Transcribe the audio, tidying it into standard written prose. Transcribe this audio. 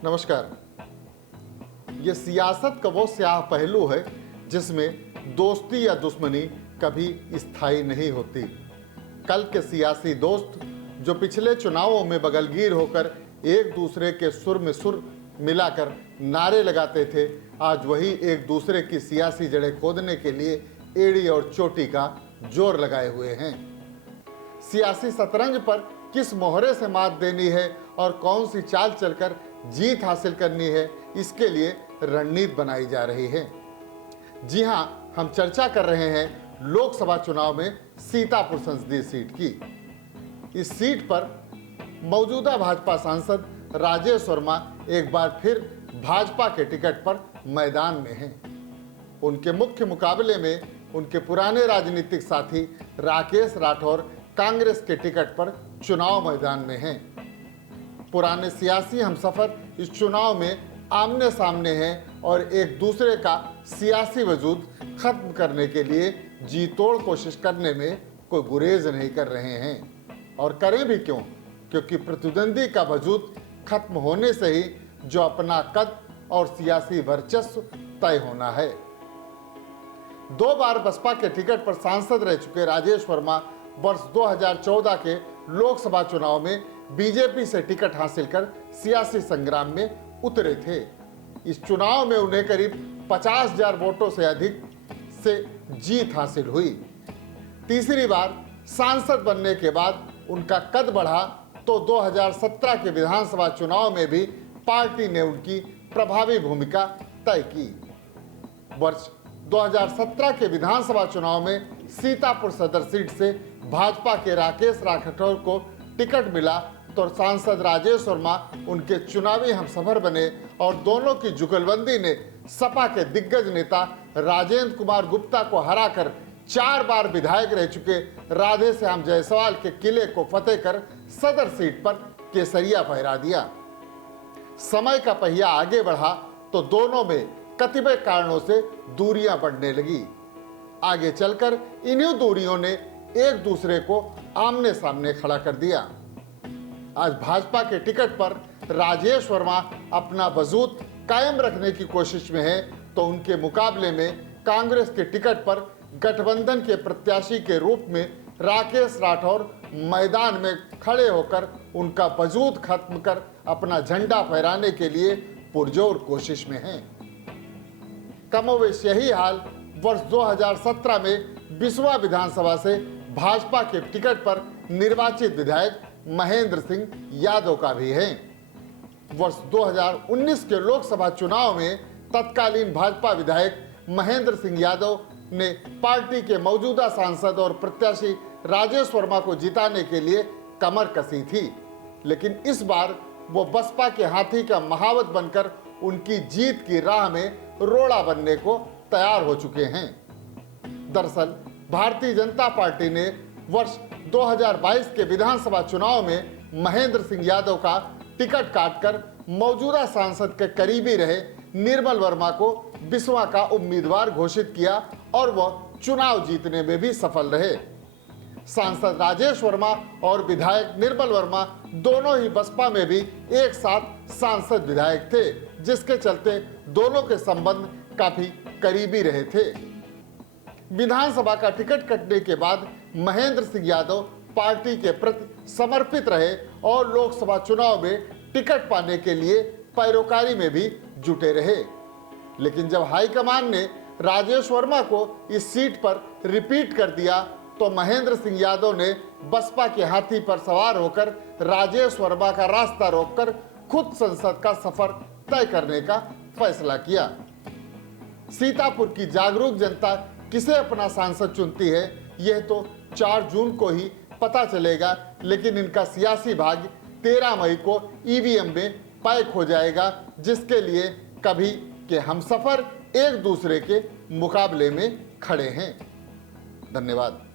नमस्कार। ये सियासत का वो स्याह पहलू है जिसमें दोस्ती या दुश्मनी कभी स्थायी नहीं होती। कल के सियासी दोस्त जो पिछले चुनावों में बगलगीर होकर एक दूसरे के सुर में सुर मिलाकर नारे लगाते थे, आज वही एक दूसरे की सियासी जड़ें खोदने के लिए एड़ी और चोटी का जोर लगाए हुए हैं। सियासी शतरंज पर किस मोहरे से मात देनी है और कौन सी चाल चलकर जीत हासिल करनी है, इसके लिए रणनीति बनाई जा रही है। जी हां, हम चर्चा कर रहे हैं लोकसभा चुनाव में सीतापुर संसदीय सीट की। इस सीट पर मौजूदा भाजपा सांसद राजेश वर्मा एक बार फिर भाजपा के टिकट पर मैदान में हैं। उनके मुख्य मुकाबले में उनके पुराने राजनीतिक साथी राकेश राठौर कांग्रेस के टिकट पर चुनाव मैदान में हैं। पुराने सियासी हमसफर इस चुनाव में आमने सामने हैं और एक दूसरे का सियासी वजूद खत्म करने के लिए जी तोड़ कोशिश करने में कोई गुरेज नहीं कर रहे हैं। और करें भी क्यों, क्योंकि प्रतिद्वंदी का वजूद खत्म होने से ही जो अपना कद और सियासी वर्चस्व तय होना है। 2 बार बसपा के टिकट पर सांसद रह चुके राजेश वर्मा वर्ष 2014 के लोकसभा चुनाव में बीजेपी से टिकट हासिल कर सियासी संग्राम में उतरे थे। इस चुनाव में उन्हें करीब 50,000 वोटों से अधिक से जीत हासिल हुई। तीसरी बार सांसद बनने के बाद उनका कद बढ़ा तो 2017 के विधानसभा चुनाव में भी पार्टी ने उनकी प्रभावी भूमिका तय की। वर्ष 2017 के विधानसभा चुनाव में सीतापुर सदर सीट से भाजपा के राकेश राठौर को टिकट मिला तो सांसद राजेश वर्मा उनके चुनावी हमसफर बने और दोनों की जुगलबंदी ने सपा के दिग्गज नेता राजेंद्र कुमार गुप्ता को हराकर 4 बार विधायक रह चुके राधे श्याम जायसवाल के किले को फतेह कर सदर सीट पर केसरिया फहरा दिया। समय का पहिया आगे बढ़ा तो दोनों में कतिपय कारणों से दूरियां बढ़ने लगी। आगे चलकर इन्हीं दूरियों ने एक दूसरे को आमने सामने खड़ा कर दिया। आज भाजपा के टिकट पर राजेश वर्मा अपना वजूद कायम रखने की कोशिश में है तो उनके मुकाबले में कांग्रेस के टिकट पर गठबंधन के प्रत्याशी के रूप में राकेश राठौर मैदान में खड़े होकर उनका वजूद खत्म कर अपना झंडा फहराने के लिए पुरजोर कोशिश में हैं। कमोवेश यही हाल वर्ष 2017 में बिसवा विधानसभा से भाजपा के टिकट पर निर्वाचित विधायक महेंद्र सिंह यादव का भी है। वर्ष 2019 के लोकसभा चुनाव में तत्कालीन भाजपा विधायक महेंद्र सिंह यादव ने पार्टी के मौजूदा सांसद और प्रत्याशी राजेश वर्मा को जिताने के लिए कमर कसी थी, लेकिन इस बार वो बसपा के हाथी का महावत बनकर उनकी जीत की राह में रोड़ा बनने को तैयार हो चुके हैं। दरअसल भारतीय जनता पार्टी ने वर्ष 2022 के विधानसभा चुनाव में महेंद्र सिंह यादव का टिकट काटकर मौजूदा सांसद के करीबी रहे निर्मल वर्मा को बिसवा का उम्मीदवार घोषित किया और वह चुनाव जीतने में भी सफल रहे। सांसद राजेश वर्मा और विधायक निर्मल वर्मा दोनों ही बसपा में भी एक साथ सांसद विधायक थे, जिसके चलते दोनों के संबंध काफी करीबी रहे थे। विधानसभा का टिकट कटने के बाद महेंद्र सिंह यादव पार्टी के प्रति समर्पित रहे और लोकसभा चुनाव में टिकट पाने के लिए पैरोकारी में भी जुटे रहे। लेकिन जब हाईकमान ने राजेश वर्मा को इस सीट पर रिपीट कर दिया तो महेंद्र सिंह यादव ने बसपा के हाथी पर सवार होकर राजेश वर्मा का रास्ता रोककर खुद संसद का सफर तय करने का फैसला किया। सीतापुर की जागरूक जनता किसे अपना सांसद चुनती है, यह तो 4 जून को ही पता चलेगा, लेकिन इनका सियासी भाग्य 13 मई को ईवीएम में पैक हो जाएगा, जिसके लिए कभी के हमसफर एक दूसरे के मुकाबले में खड़े हैं। धन्यवाद।